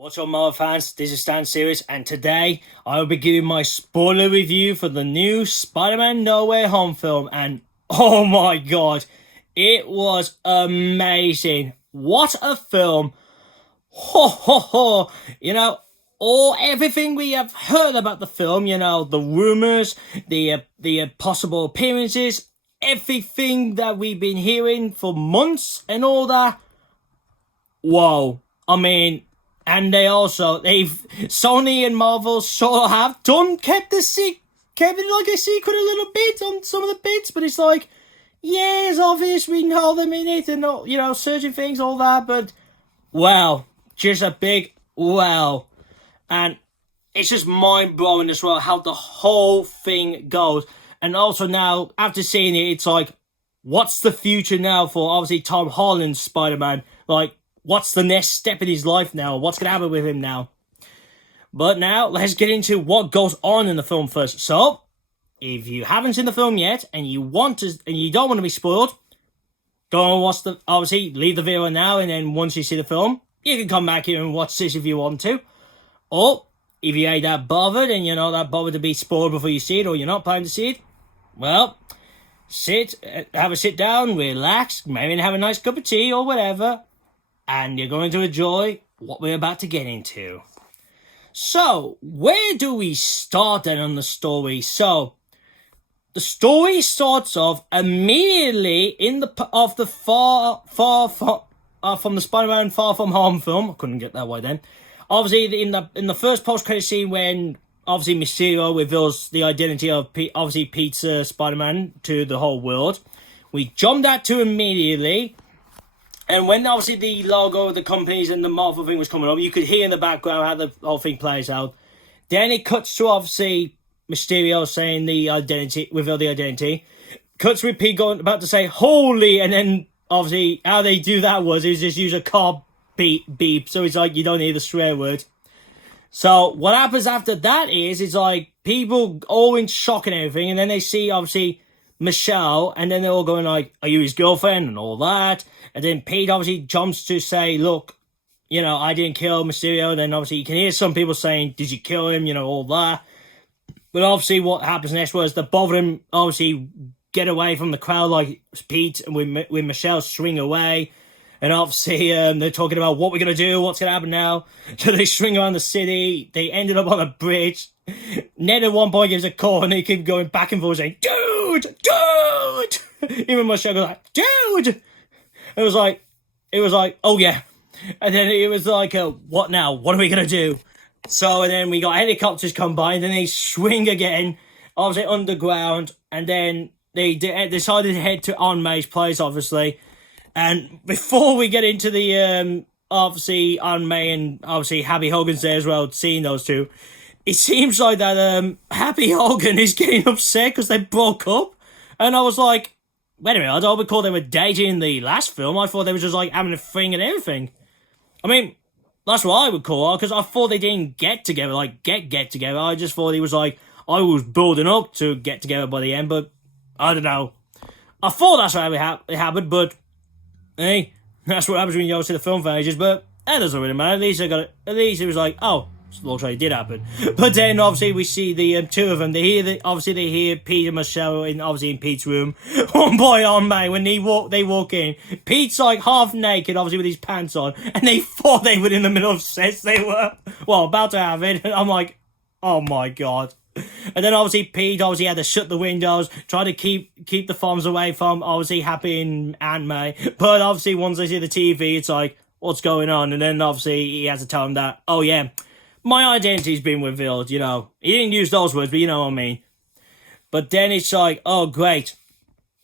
What's up, Marvel fans? This is Stan Series, and today I will be giving my spoiler review for the new Spider-Man No Way Home film. And oh my god, it was amazing! What a film! Ho ho ho! Everything we have heard about the film, the rumors, the possible appearances, everything that we've been hearing for months and all that. Whoa! And Sony and Marvel sort of have kept it like a secret a little bit on some of the bits, but it's like, yeah, it's obvious we know them in it and, certain things, all that, but, wow, just a big wow. And it's just mind-blowing as well how the whole thing goes. And also now, after seeing it, it's like, what's the future now for, obviously, Tom Holland's Spider-Man? Like, what's the next step in his life now? What's going to happen with him now? But now, let's get into what goes on in the film first. So, if you haven't seen the film yet, and you don't want to be spoiled, go and watch obviously, leave the video now, and then once you see the film, you can come back here and watch this if you want to. Or, if you ain't that bothered, and you're not that bothered to be spoiled before you see it, or you're not planning to see it, well, have a sit down, relax, maybe have a nice cup of tea or whatever, and you're going to enjoy what we're about to get into. So, where do we start then on the story? So, the story starts off immediately from the Spider-Man Far From Home film. I couldn't get that right then. Obviously, in the first post-credit scene when obviously Mysterio reveals the identity of Pete's Spider-Man to the whole world, we jump that to immediately. And when obviously the logo of the companies and the Marvel thing was coming up, you could hear in the background how the whole thing plays out. Then it cuts to obviously Mysterio saying reveal the identity. Cuts with Pete about to say holy, and then obviously how they do that was just use a car beep. So it's like you don't hear the swear word. So what happens after that is it's like people all in shock and everything, and then they see obviously Michelle, and then they're all going like, are you his girlfriend and all that? And then Pete obviously jumps to say, look, I didn't kill Mysterio. Then obviously you can hear some people saying, did you kill him? All that. But obviously what happens next was the both of them obviously get away from the crowd, like Pete and with Michelle swing away. And obviously they're talking about what we're going to do, what's going to happen now. So they swing around the city. They ended up on a bridge. Ned at one point gives a call and they keep going back and forth saying, dude! Even Michelle goes like, dude! It was like, oh yeah. And then it was like, what now? What are we going to do? So, and then we got helicopters come by, and then they swing again, obviously underground, and then they decided to head to Aunt May's place, obviously. And before we get into the, obviously, Aunt May and obviously Happy Hogan's there as well, seeing those two, it seems like that Happy Hogan is getting upset because they broke up. And I was like, wait a minute, I don't recall they were dating in the last film. I thought they were just like having a thing and everything. I mean, that's what I would call it, because I thought they didn't get together, like get together. I just thought he was like, I was building up to get together by the end, but I don't know. I thought that's how it happened, but hey, that's what happens when you go to the film for ages, but that doesn't really matter. At least it was like, oh, looks like it did happen. But then obviously we see the two of them. They hear Pete and Michelle in Pete's room. Oh boy, oh man, when they walk in, Pete's like half naked, obviously with his pants on, and they thought they were in the middle of sex. They were about to have it. I'm like, oh my god. And then obviously Pete had to shut the windows, try to keep the thumbs away from obviously Happy and Aunt May. But obviously once they see the TV, it's like, what's going on? And then obviously he has to tell them that, oh yeah, my identity's been revealed, He didn't use those words, but you know what I mean. But then it's like, oh great,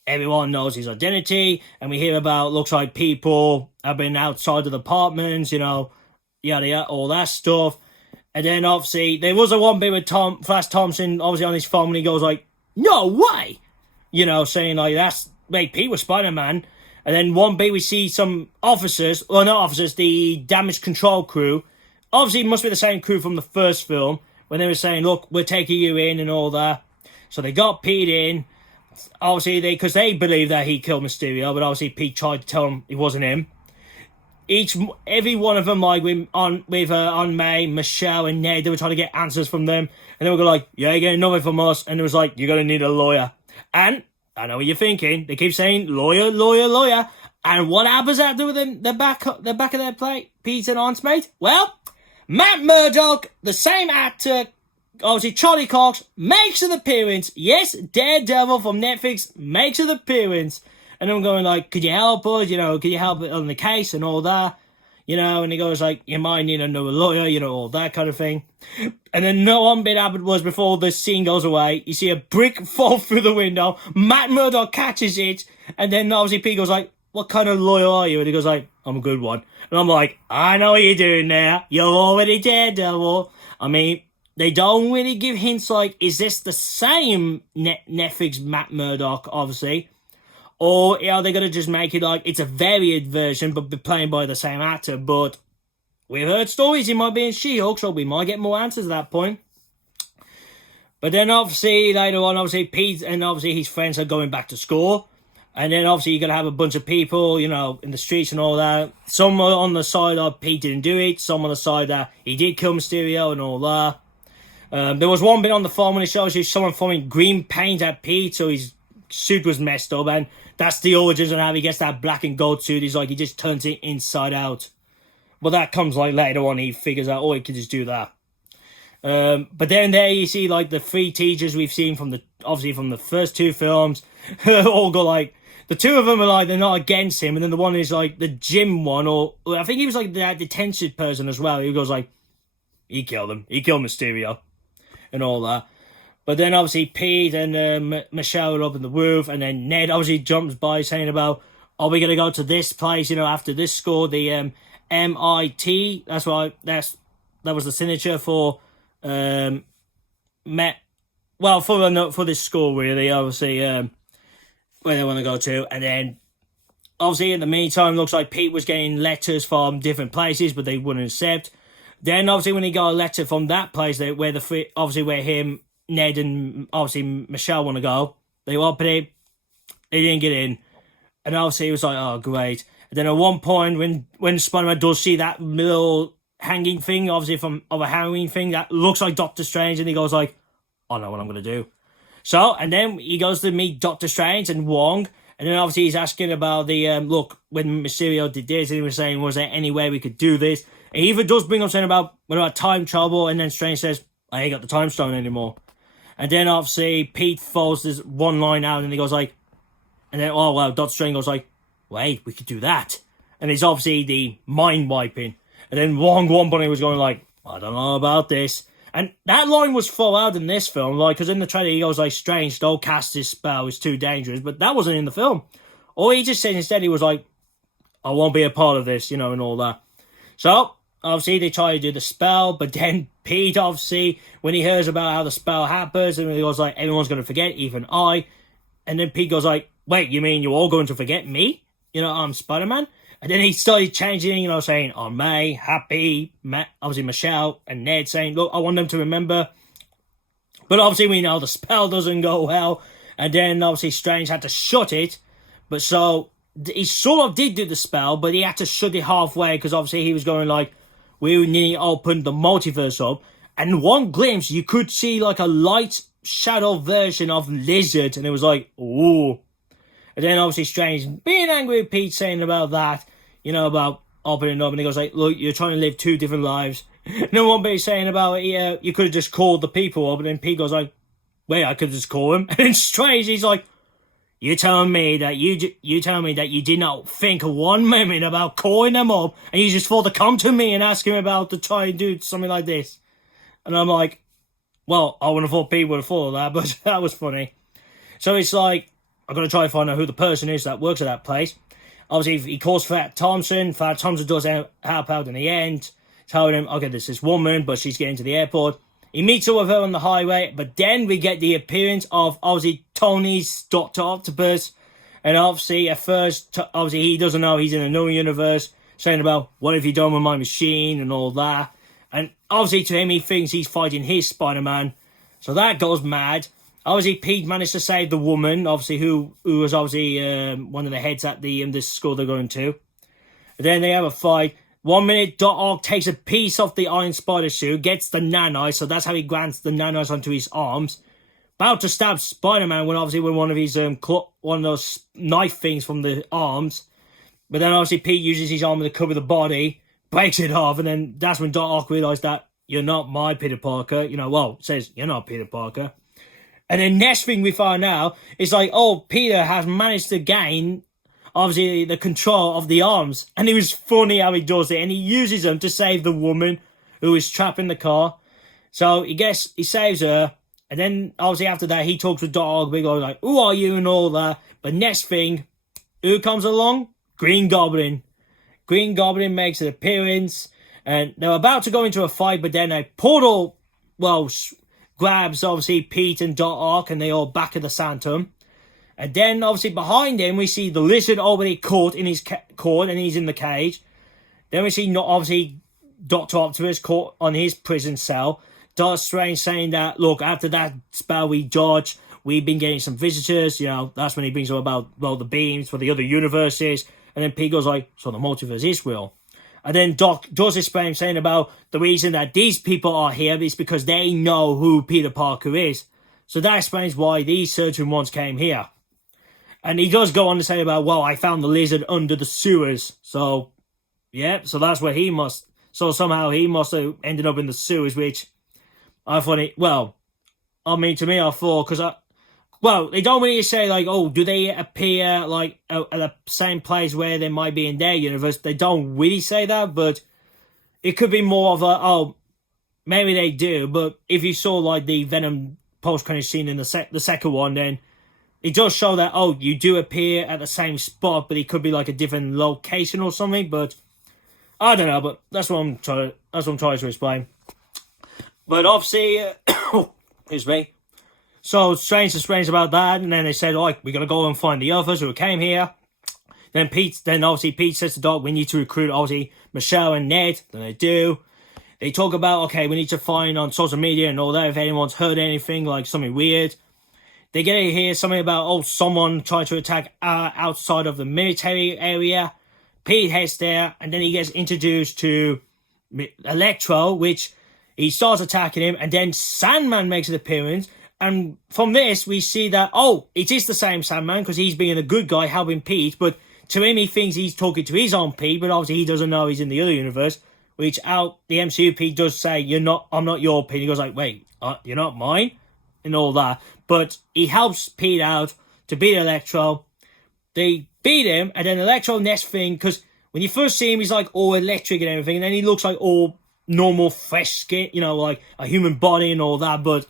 everyone knows his identity, and we hear about, looks like people have been outside of the apartments, yada yada, all that stuff. And then obviously there was a one bit with Flash Thompson obviously on his phone, and he goes like, no way, saying like Pete was Spider-Man. And then one bit we see some officers, well not officers, the damage control crew. Obviously, it must be the same crew from the first film, when they were saying, look, we're taking you in and all that. So they got Pete in. Obviously, because they believe that he killed Mysterio, but obviously Pete tried to tell him it wasn't him. every one of them, like on May, Michelle, and Ned, they were trying to get answers from them, and they were like, "Yeah, you're getting nothing from us," and it was like, "You're gonna need a lawyer." And I know what you're thinking. They keep saying lawyer, lawyer, lawyer, and what happens after the back of their plate? Pete and Aunt's mate. Well, Matt Murdock, the same actor, obviously Charlie Cox, makes an appearance. Yes, Daredevil from Netflix makes an appearance. And I'm going like, could you help us? Could you help on the case and all that? And he goes like, you might need another lawyer, all that kind of thing. And then one bit happened was before the scene goes away, you see a brick fall through the window. Matt Murdock catches it. And then obviously Pete goes like, what kind of lawyer are you? And he goes like, I'm a good one. And I'm like, I know what you're doing there. You're already Daredevil. I mean, they don't really give hints like, is this the same Netflix Matt Murdock, obviously? Or are they going to just make it like it's a varied version but be playing by the same actor? But we've heard stories he might be in She-Hulk, so we might get more answers at that point. But then obviously later on, obviously Pete and obviously his friends are going back to school. And then obviously you're going to have a bunch of people, in the streets and all that. Some are on the side of Pete didn't do it. Some on the side that he did kill Mysterio and all that. There was one bit on the phone when it shows you someone throwing green paint at Pete, so his suit was messed up, and that's the origins of how he gets that black and gold suit. He's like, he just turns it inside out. But that comes like later on, he figures out, he can just do that. But then there you see like the three teachers we've seen from the first two films, all go like, the two of them are like, they're not against him, and then the one is like the gym one, or I think he was like the detention person as well. He goes like, he killed him. He killed Mysterio and all that. But then obviously Pete and Michelle are up in the roof, and then Ned obviously jumps by saying about, are we going to go to this place, after this school, the MIT, that was the signature for, for this school really, obviously, where they want to go to. And then obviously in the meantime, looks like Pete was getting letters from different places, but they wouldn't accept. Then obviously when he got a letter from that place, where him, Ned and obviously Michelle want to go, they opened it, they didn't get in, and obviously he was like, oh great. And then at one point when Spider-Man does see that little hanging thing, obviously of a Halloween thing that looks like Doctor Strange, and he goes like, I know what I'm going to do. So, and then he goes to meet Doctor Strange and Wong, and then obviously he's asking about the, look, when Mysterio did this, and he was saying, was there any way we could do this? And he even does bring up something about, what about time travel, and then Strange says, I ain't got the time stone anymore. And then obviously Pete throws this one line out, and he goes like, and then, Doctor Strange goes like, wait, we could do that. And it's obviously the mind wiping. And then Wong Bunny was going like, I don't know about this. And that line was thrown out in this film, like, because in the trailer he goes like, Strange, don't cast this spell, it's too dangerous. But that wasn't in the film. Or he just said instead, he was like, I won't be a part of this, and all that. So, obviously they try to do the spell, but then Pete, obviously, when he hears about how the spell happens, and he goes like, everyone's going to forget, even I. And then Pete goes like, wait, you mean you're all going to forget me? I'm Spider-Man? And then he started changing, saying, I'm May, Happy, obviously Michelle, and Ned saying, look, I want them to remember. But obviously we know the spell doesn't go well. And then obviously Strange had to shut it. But so, he sort of did do the spell, but he had to shut it halfway, because obviously he was going like, we need to open the multiverse up. And one glimpse, you could see like a light shadow version of Lizard, and it was like, ooh. And then obviously Strange being angry with Pete, saying about that, about opening up, and he goes like, look, you're trying to live two different lives. And then one bit he's saying about, you could have just called the people up, and then Pete goes like, wait, I could just call him. And then Strange, he's like, you're telling me that you did not think one minute about calling them up, and you just thought to come to me and ask him about to try and do something like this. And I'm like, well, I wouldn't have thought Pete would have thought of that, but that was funny. So it's like, I'm going to try and find out who the person is that works at that place. Obviously, he calls for Thompson. Thompson does help out in the end, telling him, okay, there's this woman, but she's getting to the airport. He meets up with her on the highway, but then we get the appearance of, obviously, Tony's Dr. Octopus. And obviously, at first, obviously, he doesn't know he's in another universe, saying about, what have you done with my machine and all that. And obviously, to him, he thinks he's fighting his Spider-Man. So that goes mad. Obviously, Pete managed to save the woman, obviously, who was obviously one of the heads at this school they're going to. And then they have a fight. 1 minute, Doc Ock takes a piece of the Iron Spider suit, gets the nanites, so that's how he grants the nanites onto his arms. About to stab Spider-Man when obviously with one of his one of those knife things from the arms. But then obviously Pete uses his arm to cover the body, breaks it off, and then that's when Doc Ock realizes that you're not my Peter Parker. You know, well, it says you're not Peter Parker. And then next thing we find out is like, oh, Peter has managed to gain, obviously, the control of the arms. And it was funny how he does it. And he uses them to save the woman who is trapped in the car. So he saves her. And then, obviously, after that, he talks with Doc Ock. We go like, who are you and all that. But next thing, who comes along? Green Goblin. Green Goblin makes an appearance. And they're about to go into a fight, but then a portal, grabs, obviously, Pete and Doc Ock, and they all back at the Sanctum. And then, obviously, behind him, we see the Lizard already caught in his cord, and he's in the cage. Then we see, obviously, Dr. Octopus caught on his prison cell. Doctor Strange saying that, look, after that spell we dodged, we've been getting some visitors. You know, that's when he brings up about, the beams for the other universes. And then Pete goes like, so the multiverse is real. And then Doc does explain saying about the reason that these people are here is because they know who Peter Parker is. So that explains why these certain ones came here. And he does go on to say about, well, I found the lizard under the sewers. So, yeah, so that's where he must... So somehow he must have ended up in the sewers, which I thought it... Well, I mean, to me, I thought... Because well, they don't really say, like, oh, do they appear, like, at the same place where they might be in their universe? They don't really say that, but it could be more of a, oh, maybe they do. But if you saw, like, the Venom post-credit scene in the second one, then it does show that, oh, you do appear at the same spot, but it could be, like, a different location or something. But I don't know, but that's what I'm trying to explain. But obviously, excuse me. So Strange about that, and then they said, we gotta go and find the others who came here. Then obviously Pete says to Doc, we need to recruit obviously Michelle and Ned. Then they do. They talk about, okay, we need to find on social media and all that if anyone's heard anything, like something weird. They get to hear something about, someone tried to attack outside of the military area. Pete heads there, and then he gets introduced to Electro, which he starts attacking him, and then Sandman makes an appearance. And from this, we see that, it is the same Sandman, because he's being a good guy, helping Pete, but to him, he thinks he's talking to his own Pete, but obviously he doesn't know he's in the other universe, which out the MCU, Pete does say, I'm not your Pete. He goes like, wait, you're not mine? And all that. But he helps Pete out to beat Electro. They beat him, and then Electro next thing, because when you first see him, he's like all electric and everything, and then he looks like all normal, fresh skin, like a human body and all that, but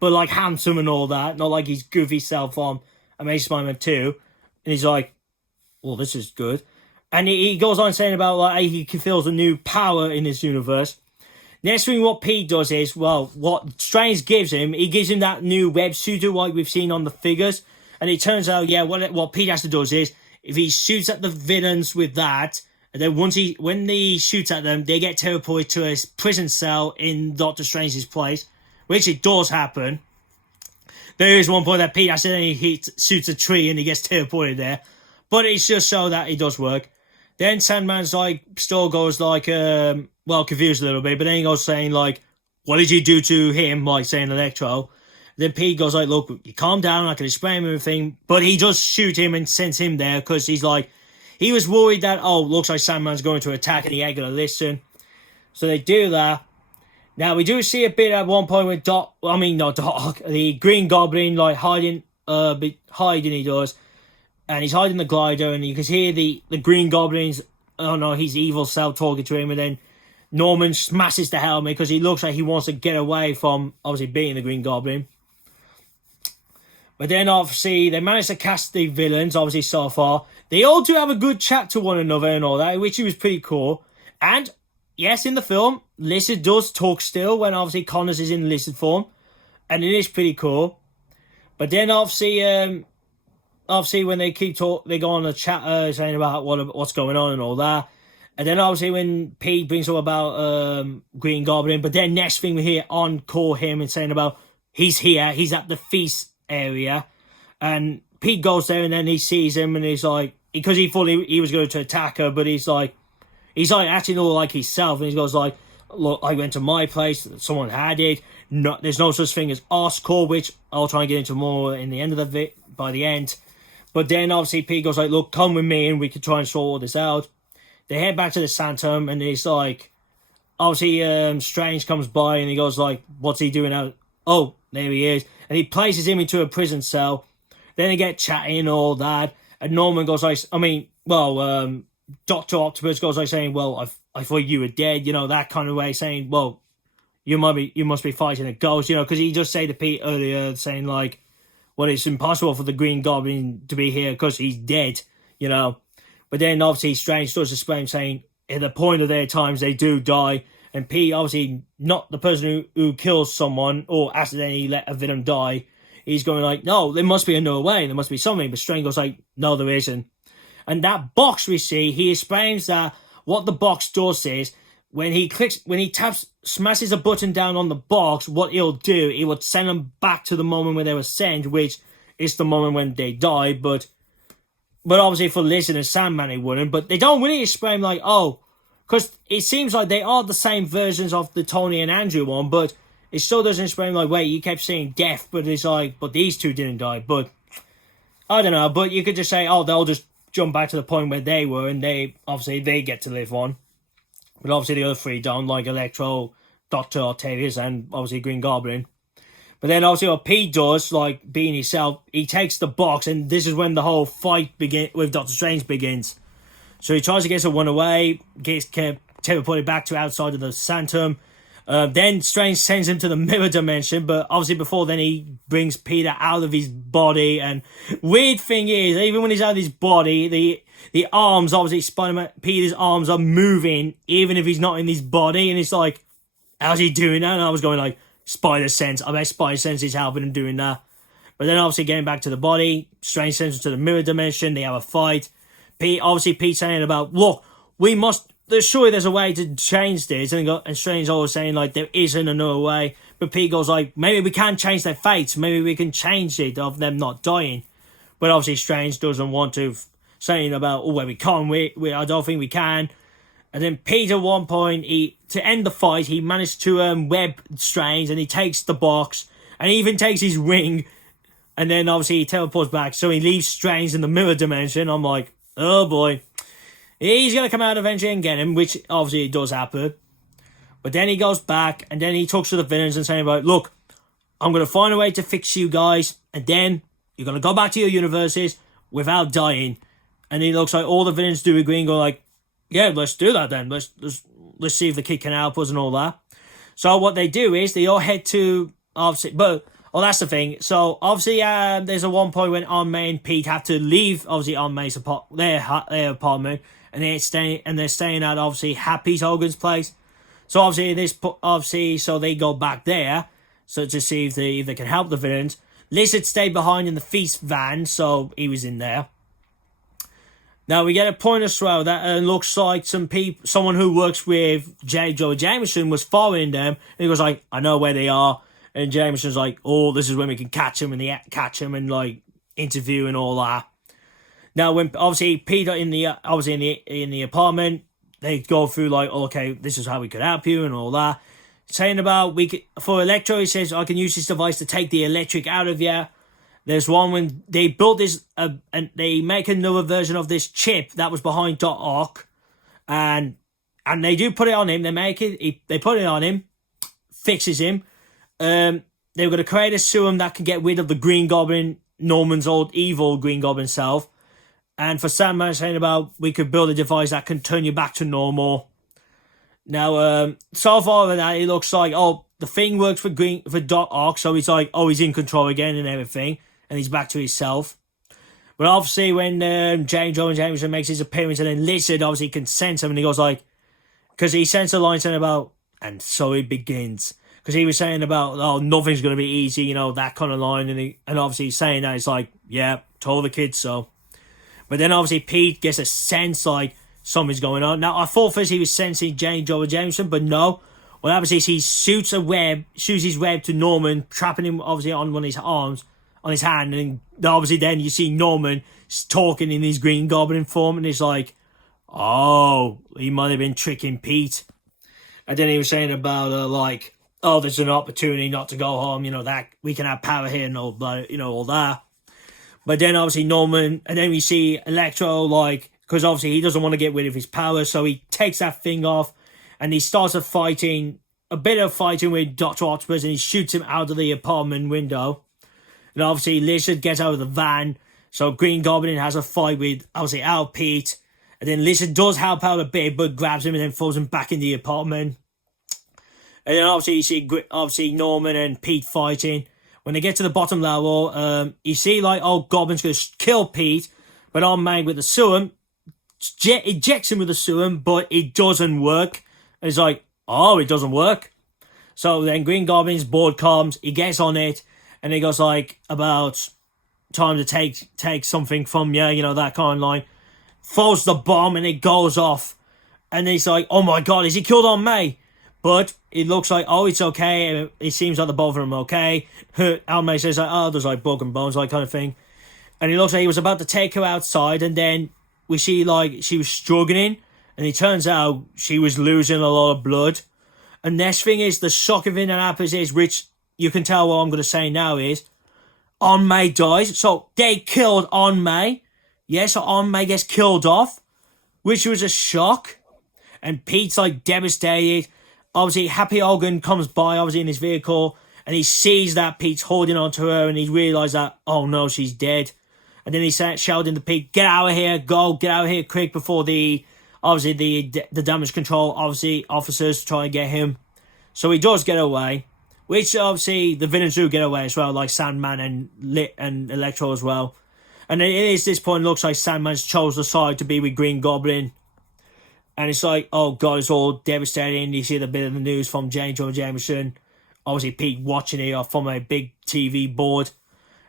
like handsome and all that, not like his goofy self on Amazing Spider-Man 2. And he's like, well, this is good. And he goes on saying about like he feels a new power in this universe. Next thing what Pete does is, what Strange gives him, he gives him that new web shooter like we've seen on the figures. And it turns out, what Pete has to do is if he shoots at the villains with that, and then when he shoots at them, they get teleported to a prison cell in Doctor Strange's place. Which it does happen. There is one point that Pete accidentally shoots a tree and he gets teleported there. But it's just so that it does work. Then Sandman's still goes confused a little bit. But then he goes saying what did you do to him? Like saying Electro. Then Pete goes look, you calm down, I can explain everything. But he does shoot him and sends him there because he's he was worried that, looks like Sandman's going to attack and he ain't going to listen. So they do that. Now, we do see a bit at one point with the Green Goblin, hiding he does. And he's hiding the glider, and you can hear the Green Goblin's, his evil self talking to him, and then Norman smashes the helmet because he looks like he wants to get away from, obviously, being the Green Goblin. But then, obviously, they managed to cast the villains, obviously, so far. They all do have a good chat to one another and all that, which was pretty cool. And yes, in the film, Lizard does talk still when obviously Connors is in Lizard form. And it is pretty cool. But then obviously when they they go on a chat saying about what's going on and all that. And then obviously when Pete brings up about Green Goblin. But then next thing we hear encore him and saying about he's here. He's at the feast area. And Pete goes there and then he sees him and he's like, because he thought he was going to attack her. But he's like, he's like acting all like himself, and he goes like, look, I went to my place, someone had it, no, there's no such thing as Oscorp, which I'll try and get into more in the end of the by the end. But then obviously Pete goes like, look, come with me and we can try and sort all this out. They head back to the Sanctum, and he's like, obviously Strange comes by and he goes like, what's he doing out? Oh, there he is. And he places him into a prison cell. Then they get chatting and all that. And Norman goes like, Dr. Octopus goes like saying, well, I thought you were dead, you know, that kind of way, saying, well, you must be fighting a ghost, you know, because he just said to Pete earlier, saying like, well, it's impossible for the Green Goblin to be here because he's dead, you know. But then obviously Strange does explain, saying, at the point of their times, they do die. And Pete, obviously not the person who kills someone or accidentally let a Venom die, he's going like, no, there must be another way, there must be something. But Strange goes like, no, there isn't. And that box we see, he explains that what the box does is, when he smashes a button down on the box, what he'll do, it would send them back to the moment where they were sent, which is the moment when they die. But obviously for listeners, Sandman, it wouldn't. But they don't really explain like, oh, because it seems like they are the same versions of the Tony and Andrew one, but it still doesn't explain like, wait, you kept saying death, but it's like, but these two didn't die. But I don't know, but you could just say, oh, they'll just jump back to the point where they were, and they get to live on. But obviously the other three don't, like Electro, Dr. Octavius, and obviously Green Goblin. But then obviously what Pete does, like being himself, he takes the box, and this is when the whole fight with Doctor Strange begins. So he tries to get to run away, gets teleported back to outside of the Sanctum. Then Strange sends him to the mirror dimension, but obviously before then he brings Peter out of his body. And weird thing is, even when he's out of his body, the arms, obviously Spider-Man, Peter's arms are moving, even if he's not in his body. And it's like, how's he doing that? And I was going like, Spider Sense. I bet Spider Sense is helping him doing that. But then obviously getting back to the body, Strange sends him to the mirror dimension. They have a fight. Pete saying about, look, surely there's a way to change this. And Strange always saying like, there isn't another way. But Pete goes like, maybe we can change their fates. Maybe we can change it of them not dying. But obviously Strange doesn't want to, saying about, oh, well, we can't. I don't think we can. And then Pete, at one point, to end the fight, he managed to web Strange, and he takes the box, and he even takes his ring, and then obviously he teleports back, so he leaves Strange in the mirror dimension. I'm like, oh boy, he's going to come out eventually and get him, which obviously it does happen. But then he goes back, and then he talks to the villains and saying about, look, I'm going to find a way to fix you guys, and then you're going to go back to your universes without dying. And it looks like all the villains do agree and go like, yeah, let's do that then. Let's see if the kid can help us and all that. So what they do is they all head to, obviously, that's the thing. So obviously there's a one point when Aunt May and Pete have to leave, obviously, Aunt May's their apartment, and they're staying at obviously Happy's Hogan's place. So obviously so they go back there, so to see if they can help the villains. Lizard stayed behind in the feast van, so he was in there. Now we get a point as well that looks like someone who works with Joe Jameson was following them. And he goes like, I know where they are. And Jameson's like, oh, this is when we can catch them, and they catch him and like interview and all that. Now when obviously Peter in the apartment, they go through like, oh, okay, this is how we could help you and all that. Saying about for Electro, he says, I can use this device to take the electric out of you. There's one when they built this, and they make another version of this chip that was behind Doc Ock, and they do put it on him. They put it on him, fixes him. They were going to create a serum that can get rid of the Green Goblin, Norman's old evil Green Goblin self. And for Sandman saying about, we could build a device that can turn you back to normal. Now, so far that it looks like, oh, the thing works for Doc Ock, so he's like, oh, he's in control again and everything. And he's back to himself. But obviously when Jonah Jameson makes his appearance, and then Lizard obviously can sense him, and he goes like, because he sensed a line saying about, and so it begins. Because he was saying about, oh, nothing's going to be easy, you know, that kind of line. And obviously he's saying that, it's like, yeah, told the kids so. But then obviously Pete gets a sense like something's going on. Now I thought first he was sensing Jonah Jameson, but no. What happens is he shoots his web to Norman, trapping him obviously on one of his arms, on his hand, and obviously then you see Norman talking in his Green Goblin form, and it's like, oh, he might have been tricking Pete. And then he was saying about, like, oh, there's an opportunity not to go home, you know, that we can have power here and all that, you know, all that. But then obviously Norman, and then we see Electro, like, because obviously he doesn't want to get rid of his power, so he takes that thing off and he starts a bit of fighting with Dr. Octopus, and he shoots him out of the apartment window. And obviously Lizard gets out of the van, so Green Goblin has a fight with, obviously, Al Pete. And then Lizard does help out a bit, but grabs him and then throws him back in the apartment. And then obviously you see Norman and Pete fighting. When they get to the bottom level, you see like, oh, Goblin's going to kill Pete, but Aunt May with the serum ejects him with the serum, but it doesn't work. And it's like, oh, it doesn't work. So then Green Goblin's board comes, he gets on it, and he goes like, about time to take something from you, you know, that kind of line. Throws the bomb and it goes off. And he's like, oh my god, is he killed Aunt May? But it looks like, oh, it's okay. It seems like the both of them are okay. Aunt May says, like, oh, there's like broken bones, like kind of thing. And it looks like he was about to take her outside, and then we see like she was struggling, and it turns out she was losing a lot of blood. And next thing is, the shocking thing that happens is, which you can tell what I'm going to say now is, Aunt May dies. So they killed Aunt May. Yes, so Aunt May gets killed off, which was a shock. And Pete's like devastated. Obviously, Happy Hogan comes by, obviously in his vehicle, and he sees that Pete's holding onto her, and he realises that, oh no, she's dead. And then he shouting to Pete, get out of here, go, get out of here quick, before the damage control, obviously, officers try and get him. So he does get away, which obviously the villains do get away as well, like Sandman and Electro as well. And it is this point, it looks like Sandman's chose the side to be with Green Goblin. And it's like, oh god, it's all devastating. You see the bit of the news from Jonah Jameson. Obviously Pete watching it from a big TV board.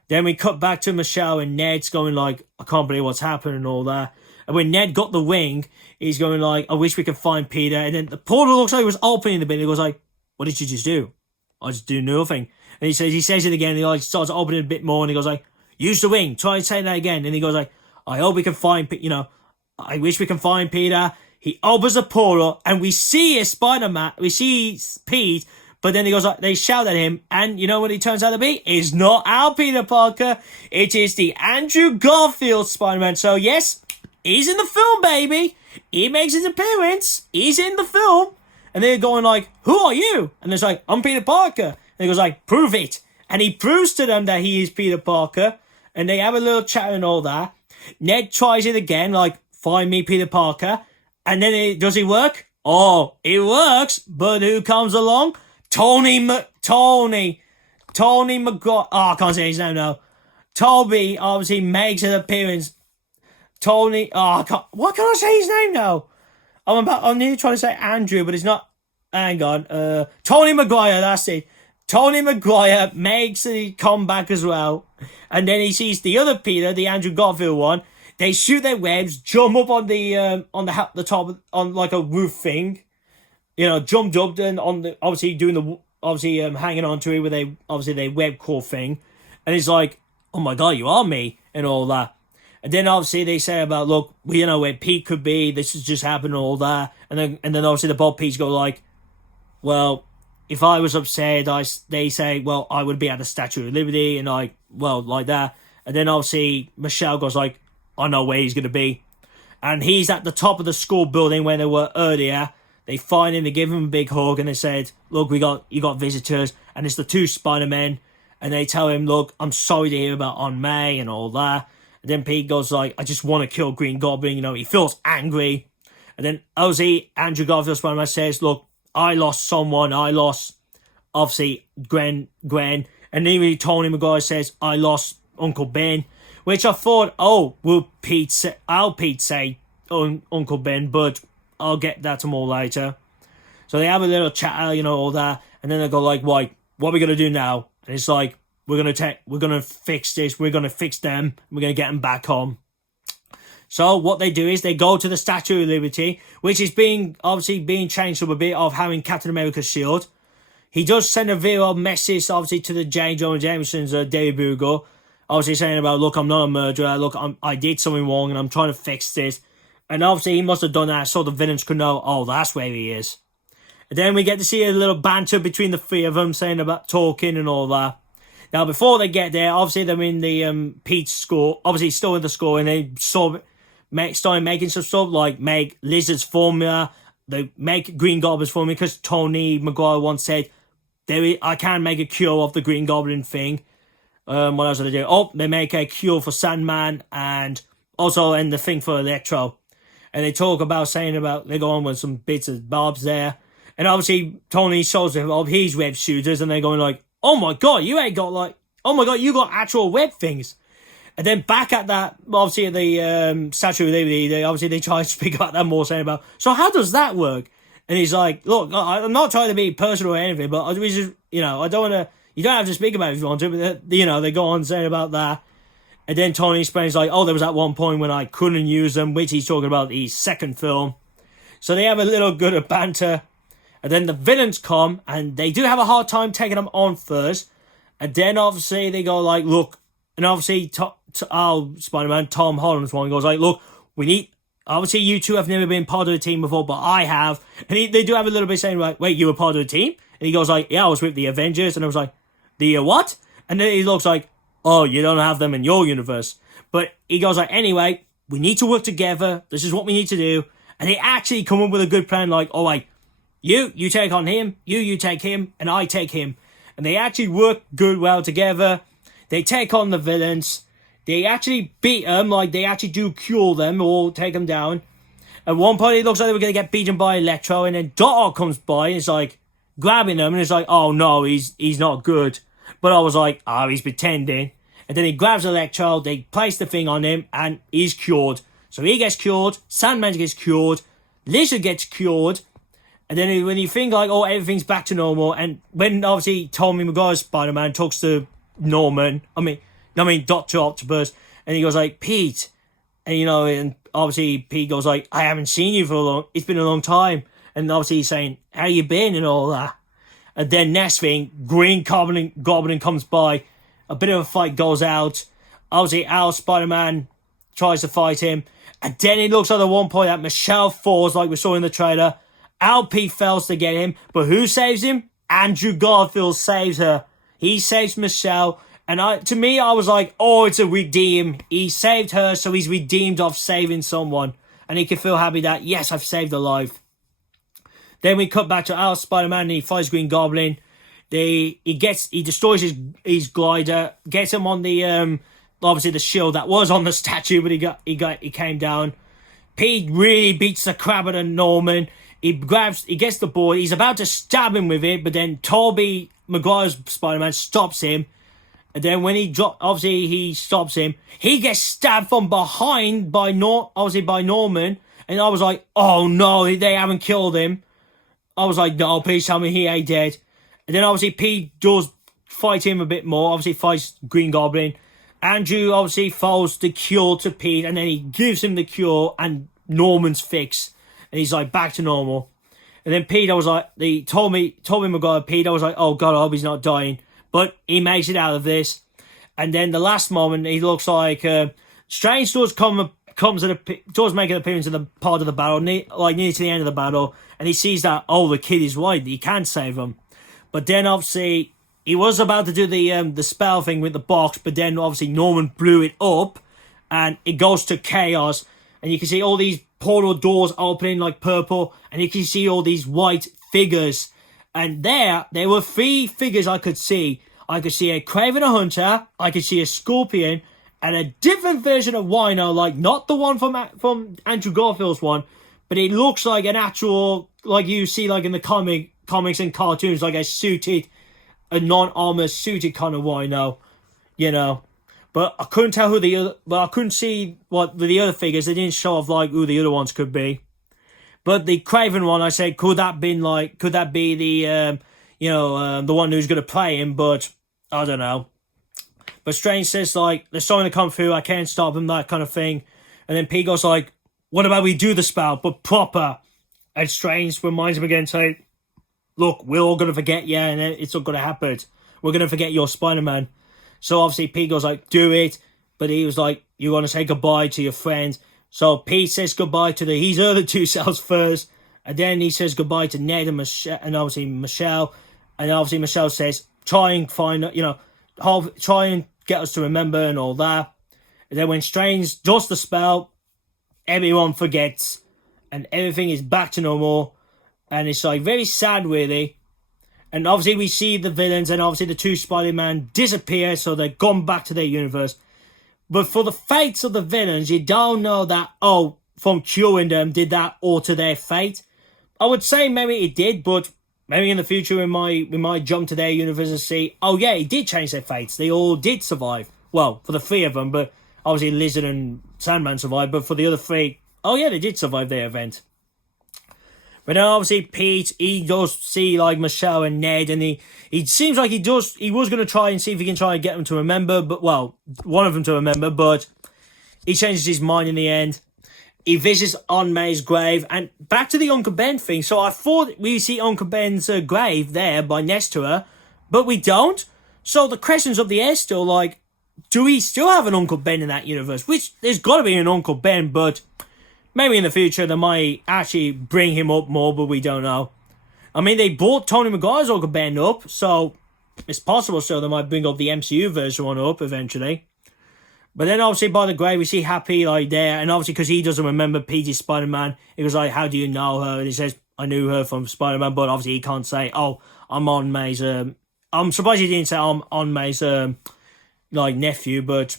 Then we cut back to Michelle, and Ned's going like, I can't believe what's happened and all that. And when Ned got the wing, he's going like, I wish we could find Peter. And then the portal looks like it was opening a bit. He goes like, what did you just do? I just do nothing. And he says it again. And he like starts opening a bit more, and he goes like, use the wing. Try and say that again. And he goes like, I hope we can find, I wish we can find Peter. He opens a portal, and we see Spider-Man. We see Pete, but then he goes like, they shout at him, and you know what he turns out to be? It's not our Peter Parker. It is the Andrew Garfield Spider-Man. So yes, he's in the film, baby. He makes his appearance. He's in the film. And they're going like, who are you? And it's like, I'm Peter Parker. And he goes like, prove it. And he proves to them that he is Peter Parker. And they have a little chat and all that. Ned tries it again, like, find me Peter Parker. And then does it work? Oh, it works. But who comes along? Tony Maguire. Oh, I can't say his name now. Tobey obviously makes an appearance. Why can't I say his name now? I'm nearly trying to say Andrew, but it's not. Hang on. Tony Maguire, that's it. Tony Maguire makes a comeback as well. And then he sees the other Peter, the Andrew Garfield one. They shoot their webs, jump up on the top, on like a roof thing. Jumped up and hanging on to it with their web core thing. And it's like, oh my god, you are me, and all that. And then obviously they say about, look, we know where Pete could be, this has just happened and all that. And then obviously the Bob Pete's go like, well, if I was upset, they say, well, I would be at the Statue of Liberty, and like that. And then obviously Michelle goes like, I know where he's going to be. And he's at the top of the school building where they were earlier. They find him, they give him a big hug, and they said, look, you got visitors, and it's the two Spider-Men. And they tell him, look, I'm sorry to hear about Aunt May and all that. And then Pete goes like, I just want to kill Green Goblin, he feels angry. And then obviously Andrew Garfield Spider-Man says, look, I lost someone, obviously Gwen. And even Tony Maguire says, I lost Uncle Ben. Which I thought, will Pete say, Uncle Ben, but I'll get that to more later. So they have a little chat, all that, and then they go like, what are we going to do now? And it's like, we're going to fix this, we're going to fix them, we're going to get them back home. So what they do is they go to the Statue of Liberty, which is being changed up a bit of having Captain America's shield. He does send a video message, obviously, to the Jonah Jameson's Daily Bugle, obviously saying about, look, I'm not a murderer, look, I did something wrong, and I'm trying to fix this. And obviously he must have done that so the villains could know, oh, that's where he is. And then we get to see a little banter between the three of them, saying about talking and all that. Now, before they get there, obviously they're in the Pete's school. Obviously, still in the school, and they started making some stuff, like make lizards formula. They make Green Goblins formula, because Tony Maguire once said, I can make a cure of the Green Goblin thing. What else do they do? Oh, they make a cure for Sandman, and also the thing for Electro. And they talk about they go on with some bits of bobs there. And obviously, Tony shows them of his web shooters, and they're going like, oh my god, you ain't got like, oh my god, you got actual web things. And then back at that, obviously at the Statue of Liberty, they try to speak about that more, saying about, so how does that work? And he's like, look, I'm not trying to be personal or anything, but I just, I don't want to, you don't have to speak about it if you want to, but they go on saying about that. And then Tony explains like, oh, there was at one point when I couldn't use them, which he's talking about the second film. So they have a little good of banter. And then the villains come, and they do have a hard time taking them on first. And then obviously they go like, look, and obviously Spider-Man, Tom Holland's one, goes like, look, we need, obviously you two have never been part of the team before, but I have. And they do have a little bit saying like, wait, you were part of the team? And he goes like, yeah, I was with the Avengers. And I was like, the what? And then he looks like, oh, you don't have them in your universe. But he goes like, anyway, we need to work together. This is what we need to do. And they actually come up with a good plan, like, oh, wait, you take on him, you take him, and I take him. And they actually work well together. They take on the villains. They actually beat them, like they actually do cure them or take them down. At one point, it looks like they were going to get beaten by Electro, and then Otto comes by and is like grabbing them, and it's like, oh no, he's not good. But I was like, oh, he's pretending. And then he grabs Electro, they place the thing on him, and he's cured. So he gets cured, Sandman gets cured, Lizard gets cured, and then when you think like, oh, everything's back to normal, and when obviously Tobey Maguire's Spider-Man talks to Dr. Octopus, and he goes like, Pete, and and obviously Pete goes like, I haven't seen you it's been a long time, and obviously he's saying, how you been, and all that. And then next thing, Green Goblin comes by, a bit of a fight goes out, obviously our Spider-Man tries to fight him, and then it looks like at one point that Michelle falls, like we saw in the trailer. LP fails to get him, but who saves him? Andrew Garfield saves her. He saves Michelle, and to me, I was like, oh, it's a redeem. He saved her, so he's redeemed of saving someone, and he can feel happy that, yes, I've saved a life. Then we cut back to our Spider-Man, and he fights Green Goblin. He destroys his glider, gets him on the obviously the shield that was on the statue, but he came down. Pete really beats the crap out of Norman. He gets the board. He's about to stab him with it, but then Tobey Maguire's Spider-Man stops him. And then when he stops him, he gets stabbed from behind by Norman. And I was like, oh no, they haven't killed him. I was like, no, please tell me he ain't dead. And then obviously Pete does fight him a bit more. Obviously fights Green Goblin. Andrew obviously follows the cure to Pete, and then he gives him the cure and Norman's fix. And he's like, back to normal. And then Pete, I was like, Tobey Maguire, Pete, I was like, oh God, I hope he's not dying. But he makes it out of this. And then the last moment, he looks like Strange does make an appearance in the part of the battle, near to the end of the battle. And he sees that, oh, the kid is white, he can't save him. But then obviously, he was about to do the spell thing with the box, but then obviously Norman blew it up. And it goes to chaos. And you can see all these portal doors opening like purple, and you can see all these white figures. And there were 3 figures I could see. I could see a Kraven a Hunter, I could see a Scorpion, and a different version of Wino, like not the one from Andrew Garfield's one, but it looks like an actual, like you see like in the comics and cartoons, like a non-armor suited kind of Wino, But I couldn't tell I couldn't see what the other figures. They didn't show off like who the other ones could be. But the Kraven one, I said, could that be the the one who's going to play him? But I don't know. But Strange says like, they're starting to come through. I can't stop them, that kind of thing. And then Pete goes like, what about we do the spell, but proper? And Strange reminds him again, saying, look, we're all going to forget you, and it's all going to happen. We're going to forget your Spider-Man. So obviously Pete goes like, do it. But he was like, you're going to say goodbye to your friends. So Pete says goodbye to his other two selves first, and then he says goodbye to Ned and Michelle, and obviously Michelle, Michelle says, try and find, try and get us to remember and all that. And then when Strange does the spell, everyone forgets, and everything is back to normal, and it's like very sad, really. And obviously we see the villains, and obviously the two Spider-Man disappear, so they're gone back to their universe. But for the fates of the villains, you don't know that, from curing them, did that alter their fate? I would say maybe it did, but maybe in the future we might jump to their universe and see, it did change their fates. They all did survive. Well, for the three of them, but obviously Lizard and Sandman survived, but for the other three, they did survive their event. But then obviously Pete, he does see like Michelle and Ned, and he seems like he was going to try and see if he can try and get them to remember, but one of them to remember, but he changes his mind in the end. He visits Aunt May's grave, and back to the Uncle Ben thing. So I thought we see Uncle Ben's grave there by next to her, but we don't. So the questions of the air still like, do we still have an Uncle Ben in that universe? Which there's got to be an Uncle Ben, but maybe in the future they might actually bring him up more, but we don't know. I mean, they brought Tony Maguire's Uncle Ben up, so it's possible so they might bring up the MCU version one up eventually. But then obviously by the grave we see Happy like there, and obviously because he doesn't remember Peter's Spider-Man, he was like, how do you know her? And he says, I knew her from Spider-Man, but obviously he can't say, I'm on May's, I'm surprised he didn't say I'm on May's, nephew, but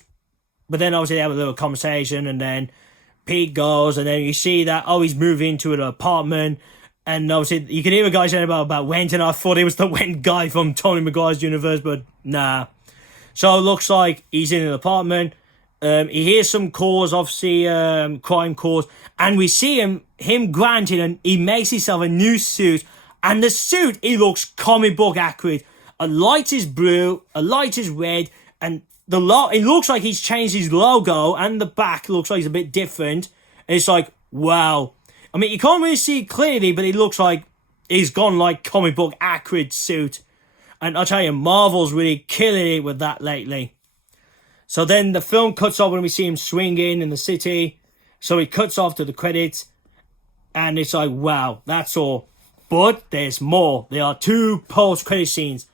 then obviously they have a little conversation, and then Pete goes, and then you see that, he's moving to an apartment, and obviously you can hear a guy saying about Went, and I thought it was the Went guy from Tony Maguire's universe, but nah. So it looks like he's in an apartment. He hears some calls, obviously crime calls, and we see him granted, and he makes himself a new suit, and the suit, it looks comic book accurate. A light is blue, a light is red, and it looks like he's changed his logo, and the back looks like it's a bit different. And it's like, wow. I mean, you can't really see it clearly, but it looks like he's gone like comic book accurate suit. And I'll tell you, Marvel's really killing it with that lately. So then the film cuts off when we see him swinging in the city. So it cuts off to the credits. And it's like, wow, that's all. But there's more. There are two post-credit scenes.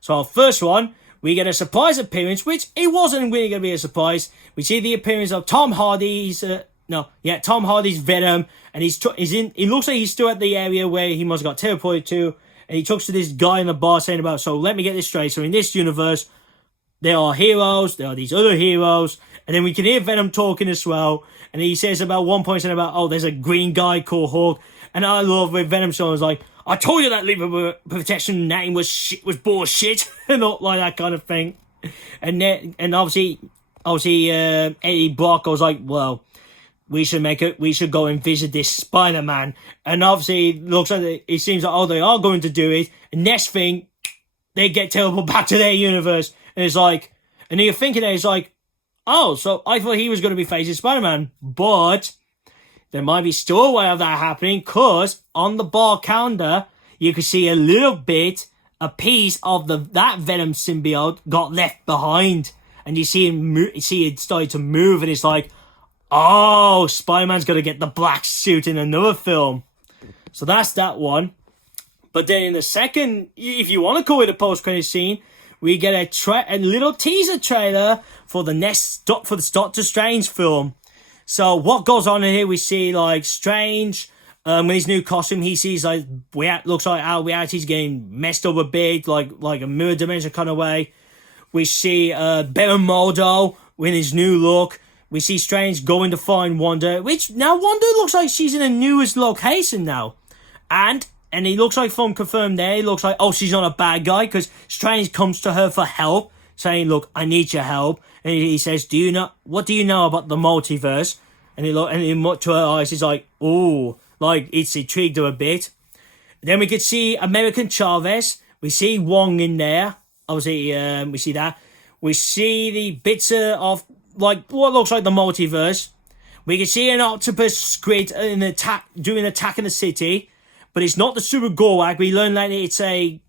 So our first one, we get a surprise appearance, which it wasn't really going to be a surprise. We see the appearance of Tom Hardy's, Tom Hardy's Venom. And it looks like he's still at the area where he must have got teleported to. And he talks to this guy in the bar saying about, so let me get this straight. So in this universe, there are heroes, there are these other heroes, and then we can hear Venom talking as well, and he says about one point saying about, there's a green guy called Hulk, and I love with Venom showing was like, I told you that lever protection name was bullshit, and all like that kind of thing. And then, and obviously Eddie Brock was like, well, we should go and visit this Spider-Man, and obviously it looks like it seems like, they are going to do it, and next thing, they get teleported back to their universe. And it's like, and you're thinking that it's like, so I thought he was going to be facing Spider-Man, but there might be still a way of that happening, because on the bar counter, you can see a piece of that Venom symbiote got left behind, and you see it started to move, and it's like, Spider-Man's going to get the black suit in another film. So that's that one. But then in the second, if you want to call it a post-credit scene, we get a little teaser trailer for the Doctor Strange film. So what goes on in here, we see like Strange, with his new costume, he sees like, looks like our reality's getting messed up a bit, like a mirror dimension kind of way. We see better Mordo with his new look. We see Strange going to find Wanda, which now Wanda looks like she's in a newest location now. And he looks like, from confirmed there, he looks like, she's not a bad guy, because Strange comes to her for help, saying, look, I need your help. And he says, what do you know about the multiverse? And he to her eyes, he's like, it's intrigued her a bit. Then we could see American Chavez. We see Wong in there. Obviously, we see that. We see the bits of, like, what looks like the multiverse. We can see an octopus squid doing an attack in the city. But it's not the Super Gorwag. We learn later it's a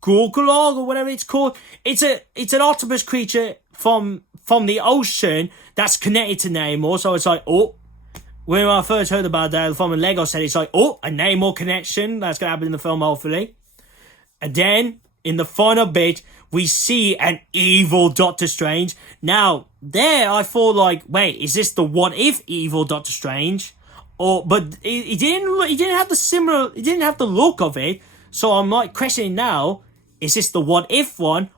Gorgolog or whatever it's called. It's an octopus creature from the ocean that's connected to Namor. So it's like, when I first heard about that from Lego said, it's like, oh, a Namor connection. That's going to happen in the film, hopefully. And then, in the final bit, we see an evil Doctor Strange. Now, there I thought like, wait, is this the what if evil Doctor Strange? But he didn't have the look of it. So I'm like questioning now, is this the what if one?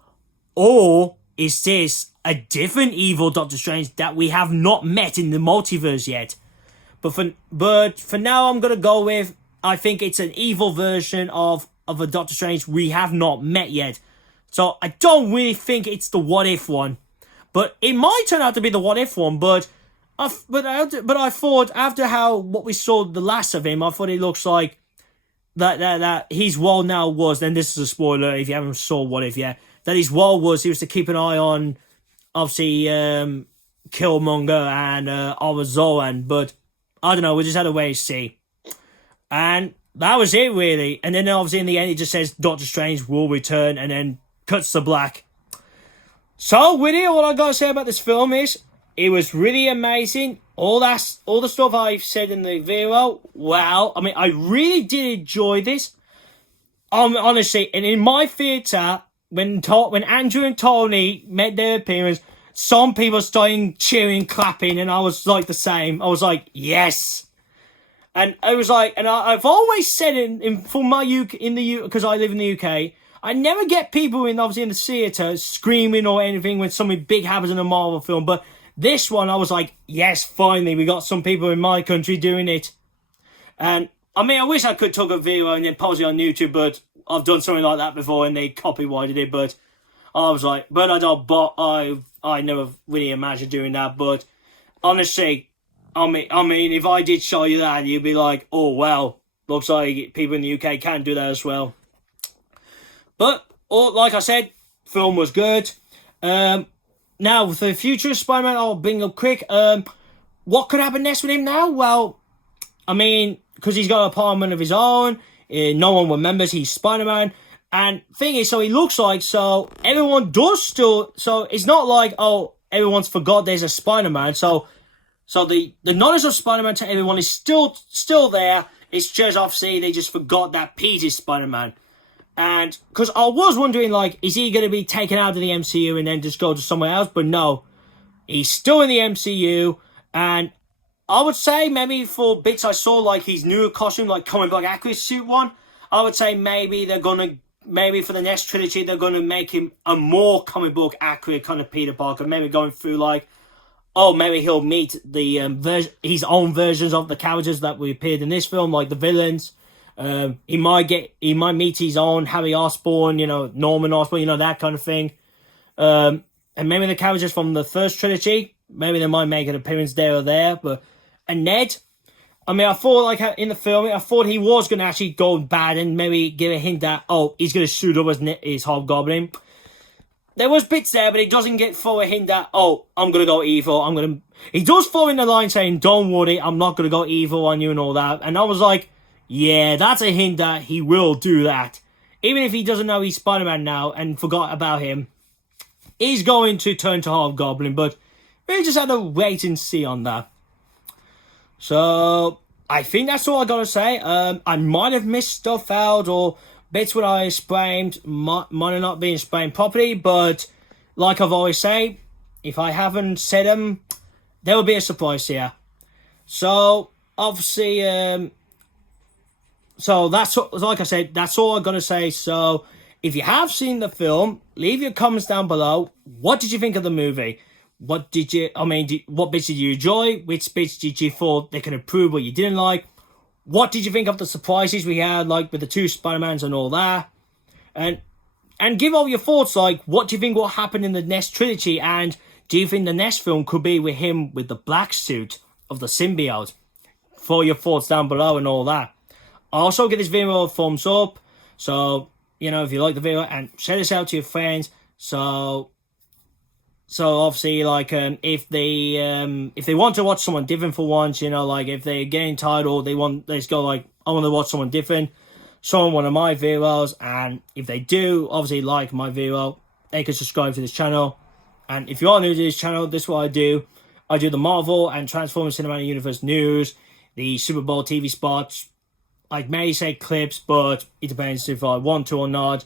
Or is this a different evil Doctor Strange that we have not met in the multiverse yet? But for now, I'm gonna go with, I think it's an evil version of a Doctor Strange we have not met yet. So I don't really think it's the what if one, but it might turn out to be the what if one. But I thought after what we saw the last of him, I thought it looks like that his role now was. Then this is a spoiler if you haven't saw what if yet. That his role was he was to keep an eye on, obviously, Killmonger and Zoan. But I don't know. We just had to wait and see, and that was it really. And then obviously in the end, it just says Doctor Strange will return, and then cuts to black. So, with it, all I gotta say about this film is, it was really amazing. All the stuff I've said in the video, wow. I mean, I really did enjoy this. Honestly, and in my theatre, when Andrew and Tony made their appearance, some people started cheering, clapping, and I was like the same. I was like, yes. And I was like, and I've always said because I live in the UK, I never get people obviously in the theatre screaming or anything when something big happens in a Marvel film. But this one, I was like, yes, finally, we got some people in my country doing it. And I mean, I wish I could take a video and then post it on YouTube, but I've done something like that before and they copyrighted it. But I was like, but I never really imagined doing that. But honestly, I mean, if I did show you that, you'd be like, oh, well, looks like people in the UK can do that as well. But, like I said, film was good. Now, for the future of Spider-Man, I'll bring up quick. What could happen next with him now? Well, I mean, because he's got an apartment of his own, no one remembers he's Spider-Man. And thing is, so he looks like, so everyone does still, so it's not like, oh, everyone's forgot there's a Spider-Man. So the knowledge of Spider-Man to everyone is still there. It's just, obviously, they just forgot that Pete is Spider-Man. And, because I was wondering, like, is he going to be taken out of the MCU and then just go to somewhere else? But no, he's still in the MCU. And I would say maybe for bits I saw, like his new costume, like comic book accurate suit one, I would say maybe for the next trilogy, they're going to make him a more comic book accurate kind of Peter Parker. Maybe going through, like, maybe he'll meet his own versions of the characters that we appeared in this film, like the villains. He might meet his own Harry Osborn, Norman Osborn, that kind of thing. And maybe the characters from the first trilogy, maybe they might make an appearance there or there. And Ned, I mean, I thought like in the film, I thought he was going to actually go bad and maybe give a hint that, he's going to suit up as Hobgoblin. There was bits there, but he doesn't throw a hint that, I'm going to go evil. He does throw in the line saying, don't worry, I'm not going to go evil on you and all that. And I was like, yeah, that's a hint that he will do that. Even if he doesn't know he's Spider-Man now and forgot about him, he's going to turn to Hobgoblin, but we just had to wait and see on that. So, I think that's all I gotta say. I might have missed stuff out or bits where I explained might have not been explained properly, but like I've always said, if I haven't said them, there will be a surprise here. So, obviously, so that's, like I said, that's all I'm going to say. So if you have seen the film, leave your comments down below. What did you think of the movie? What bits did you enjoy? Which bits did you thought they could improve what you didn't like? What did you think of the surprises we had, like with the two Spider-Mans and all that? And give all your thoughts, like what do you think will happen in the next trilogy? And do you think the next film could be with him with the black suit of the symbiote? Throw your thoughts down below and all that. Also, give this video a thumbs up. So, if you like the video, and share this out to your friends. So obviously, like, if they want to watch someone different for once, like if they're getting tired or they just go like, I want to watch someone different, show them one of my videos. And if they do, obviously like my video, they can subscribe to this channel. And if you are new to this channel, this is what I do. I do the Marvel and Transformers Cinematic Universe news, the Super Bowl TV spots. I may say clips, but it depends if I want to or not.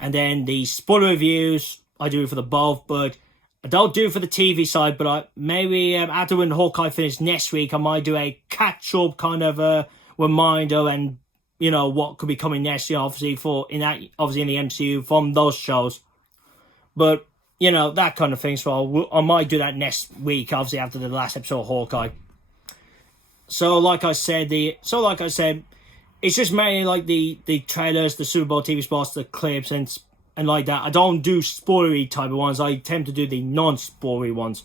And then the spoiler reviews, I do it for the both, but I don't do it for the TV side. But maybe after when Hawkeye finishes next week, I might do a catch-up kind of reminder and, you know, what could be coming next year, obviously, in the MCU from those shows. But, you know, that kind of thing. So I might do that next week, obviously, after the last episode of Hawkeye. So, like I said, it's just mainly like the trailers, the Super Bowl TV spots, the clips, and like that. I don't do spoilery type of ones. I tend to do the non-spoilery ones.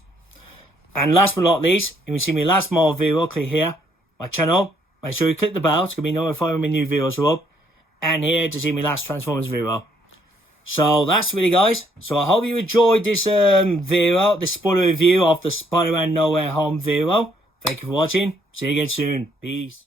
And last but not least, if you see my last Marvel video, click here, my channel. Make sure you click the bell to be notified when my new videos are up. And here to see my last Transformers video. So that's really, guys. So I hope you enjoyed this video, this spoiler review of the Spider-Man No Way Home video. Thank you for watching. See you again soon. Peace.